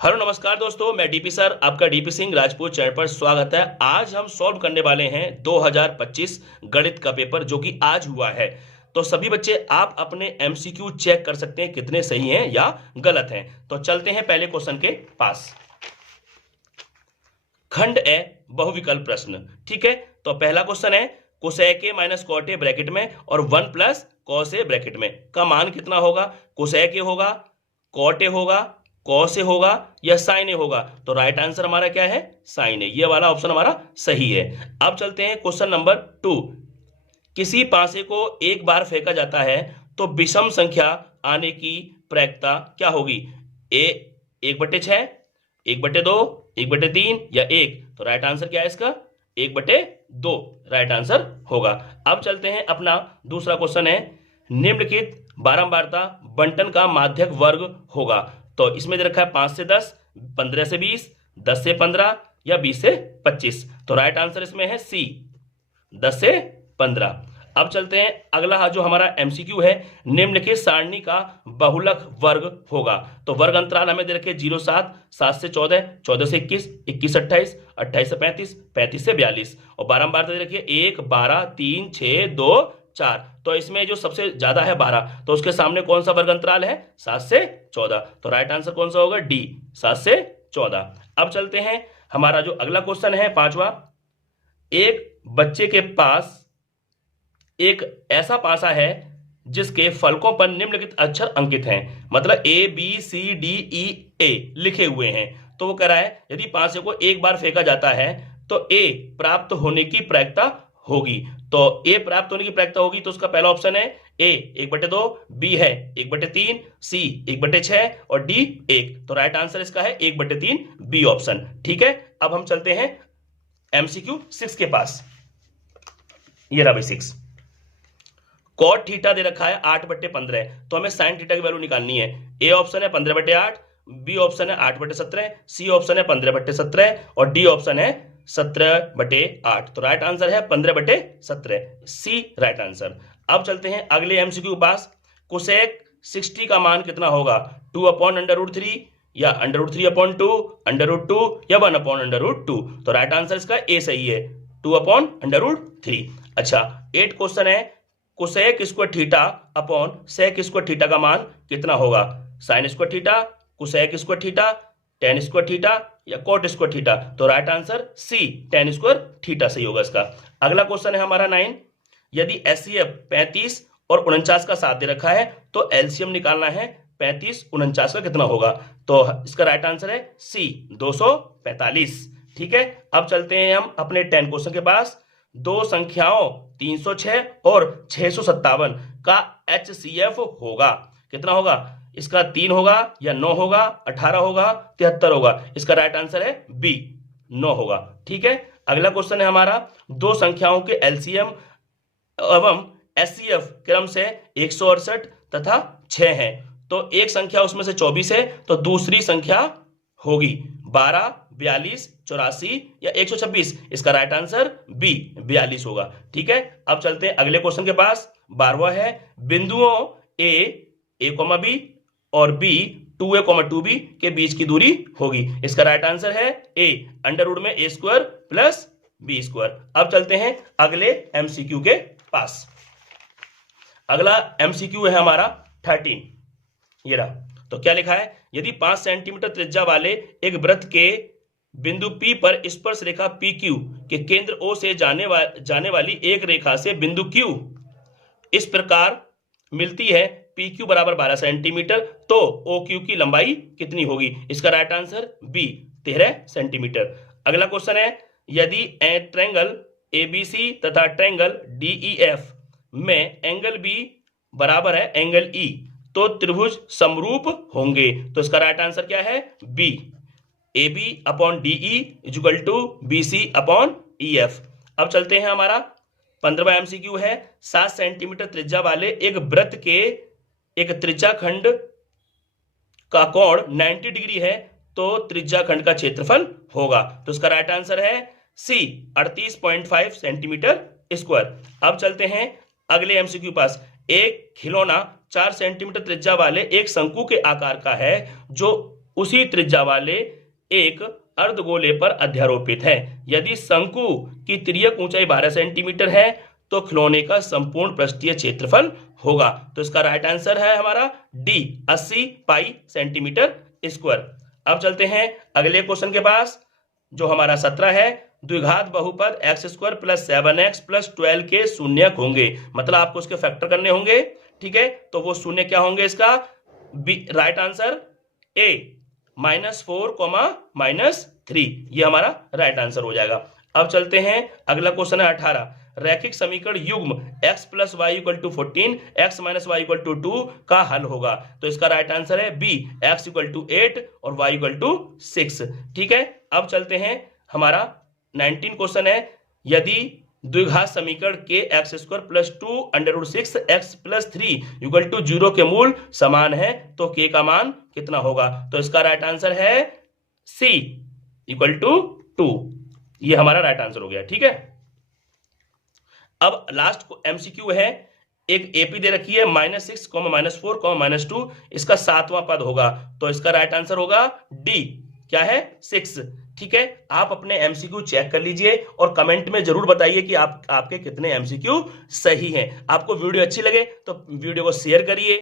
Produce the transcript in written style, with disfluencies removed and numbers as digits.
Hello नमस्कार दोस्तों, मैं डीपी सर, आपका डीपी सिंह राजपूत चैनल पर स्वागत है। आज हम सॉल्व करने वाले हैं 2025 गणित का पेपर जो कि आज हुआ है। तो सभी बच्चे आप अपने एमसीक्यू चेक कर सकते हैं कितने सही हैं या गलत हैं। तो चलते हैं पहले क्वेश्चन के पास। खंड ए बहुविकल्प प्रश्न। ठीक है, तो पहला क्वेश्चन है cosec a minus cot a bracket में और 1 प्लस कॉस ए ब्रैकेट में का मान कितना होगा। कोसेक ए होगा, कॉट ए होगा, कॉस ए होगा या साइन ए होगा। तो राइट आंसर हमारा क्या है, साइन ए। ये वाला ऑप्शन हमारा सही है। अब चलते हैं क्वेश्चन नंबर 2। किसी पासे को एक बार फेंका जाता है तो विषम संख्या आने की प्रायिकता क्या होगी। ए 1/6, 1/2, 1/3 या 1। तो राइट आंसर क्या है इसका, 1/2 राइट आंसर होगा। अब चलते हैं अपना दूसरा क्वेश्चन है निम्नलिखित बारंबारता बंटन का माध्यक वर्ग होगा। तो इसमें दे रखा है 5 से 10, 15 से 20, 10 से 15 या 20 से 25। तो राइट आंसर इसमें है सी, 10 से 15। अब चलते हैं अगला जो हमारा एमसीक्यू है, निम्नलिखित सारणी का बहुलक वर्ग होगा। तो वर्ग अंतराल हमें दे रखे 0, 7, 7 से 14, 14 से 21, 21 से 28, 28 से 35, 35 से 42 और बारंबारता दे रखिए 1, 12, 3, 6, 2, 4। तो इसमें जो सबसे ज्यादा है 12, तो उसके सामने कौन सा वर्ग अंतराल है, 7 से 14। तो राइट आंसर कौन सा होगा, डी, 7 से 14। अब चलते हैं हमारा जो अगला क्वेश्चन है पांचवा। एक बच्चे के पास एक ऐसा पासा है जिसके फलकों पर निम्नलिखित अक्षर अंकित हैं, मतलब A B C D E ए लिखे हुए हैं। तो वो कह रहा है यदि पासे को एक बार फेंका जाता है तो ए प्राप्त होने की प्रायिकता होगी। तो ए प्राप्त होने की प्रायिकता होगी तो उसका पहला ऑप्शन है ए 1/2, बी है 1/3, सी 1/6 और डी 1। तो राइट आंसर इसका है 1/3 बी ऑप्शन। ठीक है, अब हम चलते हैं एमसीक्यू 6 के पास। ये रहा भाई 6। कॉट थीटा दे रखा है 8/15, तो हमें साइन थीटा की वैल्यू निकालनी है। ए ऑप्शन है 15/8, बी ऑप्शन है 8/17, सी ऑप्शन है 15/17 और डी ऑप्शन है 17/8। तो राइट आंसर है 15/17, सी राइट आंसर। अब चलते हैं अगले एमसीक्यू के पास। कोसेक 60 का मान कितना होगा, 2/√3 या √3/2, √2 या 1/√2। तो राइट आंसर इसका ए सही है, 2/√3। अच्छा, 8 क्वेश्चन है cosec square theta upon sec square theta का मान कितना होगा। Sine square theta, cosec square theta, tan square theta या कोट स्क्वायर थीटा। तो right answer C, tan square theta सही होगा इसका। अगला क्वेश्चन है हमारा 9। यदि एचसीएफ 35 और 49 का साथ दे रखा है तो एलसीएम निकालना है 35 49 का कितना होगा। तो इसका राइट आंसर है सी, 245। ठीक है, अब चलते हैं हम अपने 10 क्वेश्चन के पास। दो संख्याओं 306 और 657 का एचसीएफ होगा, कितना होगा। इसका 3 होगा या 9 होगा, 18 होगा, 73 होगा। इसका राइट आंसर है बी, 9 होगा। ठीक है, अगला क्वेश्चन है हमारा दो संख्याओं के एलसीएम एवं एचसीएफ क्रम से 168 तथा 6 है। तो एक संख्या उसमें से 24 है तो दूसरी संख्या होगी 12, 42, 84 या 126। इसका राइट आंसर बी, 42 होगा। ठीक है, अब चलते हैं अगले क्वेश्चन के पास। 12वां है बिंदुओं ए कॉमा बी और बी 2a, 2b के बीच की दूरी होगी। इसका राइट आंसर है ए, अंडर में a square plus b square. अब चलते हैं अगले एमसीक्यू के पास। अगला एमसीक्यू है हमारा 13। ये रहा, तो क्या लिखा है, यदि 5 सेंटीमीटर त्रिज्या वाले एक वृत्त के बिंदु P पर स्पर्श रेखा PQ के केंद्र O से जाने वाली एक रेखा से बिंदु Q इस प्रकार मिलती है, PQ बराबर 12 सेंटीमीटर, तो OQ की लंबाई कितनी होगी। इसका राइट आंसर बी, 13 सेंटीमीटर। अगला क्वेश्चन है यदि ट्रायंगल ABC तथा ट्रायंगल DEF में एंगल B बराबर है एंगल E तो त्रिभुज समरूप होंगे। तो इसका राइट आंसर क्या है, बी, AB/DE = BC/EF। अब चलते हैं हमारा 15वां एमसीक्यू है 7 सेंटीमीटर त्रिज्या वाले एक वृत्त के एक त्रिज्याखंड का कोण 90 डिग्री है तो त्रिज्याखंड का क्षेत्रफल होगा। तो इसका राइट आंसर है सी, 38.5 सेंटीमीटर स्क्वायर। अब चलते हैं अगले एमसीक्यू पास। एक खिलौना 4 सेंटीमीटर त्रिज्या वाले एक शंकु के आकार का है जो उसी त्रिज्या वाले एक अर्धगोले पर अध्यारोपित है। यदि शंकु की तिर्यक ऊंचाई 12 सेंटीमीटर है तो खिलौने का संपूर्ण पृष्ठीय क्षेत्रफल होगा। तो इसका राइट आंसर है हमारा डी, 80 पाई सेंटीमीटर स्क्वायर। अब चलते हैं अगले क्वेश्चन के पास, जो हमारा 17 है। द्विघात बहुपद x² प्लस 7x प्लस 12 के शून्यक होंगे, मतलब आपको उसके फैक्टर करने होंगे, ठीक है। तो वो शून्य क्या होंगे इसका? राइट आंसर ए, -4, -3, ये हमारा राइट आंसर हो जाएगा। अब चलते हैं अगला क्वेश्चन है 18। रैखिक समीकरण युग्म x + y = 14 x - y = 2 का हल होगा। तो इसका राइट आंसर है बी, x = 8 और y = 6, ठीक है। अब चलते हैं हमारा 19 क्वेश्चन है। यदि द्विघात समीकरण के x² + 2 √6 x + 3 = 0 के मूल समान है तो k का मान कितना होगा? तो इसका राइट आंसर है c = 2, ये हमारा राइट आंसर हो गया, ठीक है। अब लास्ट MCQ है, एक एपी दे रखी है -6, -4, -2, इसका 7वां पद होगा। तो इसका राइट आंसर होगा डी, क्या है? 6, ठीक है। आप अपने MCQ चेक कर लीजिए और कमेंट में जरूर बताइए कि आपके कितने MCQ सही हैं। आपको वीडियो अच्छी लगे तो वीडियो को शेयर करिए।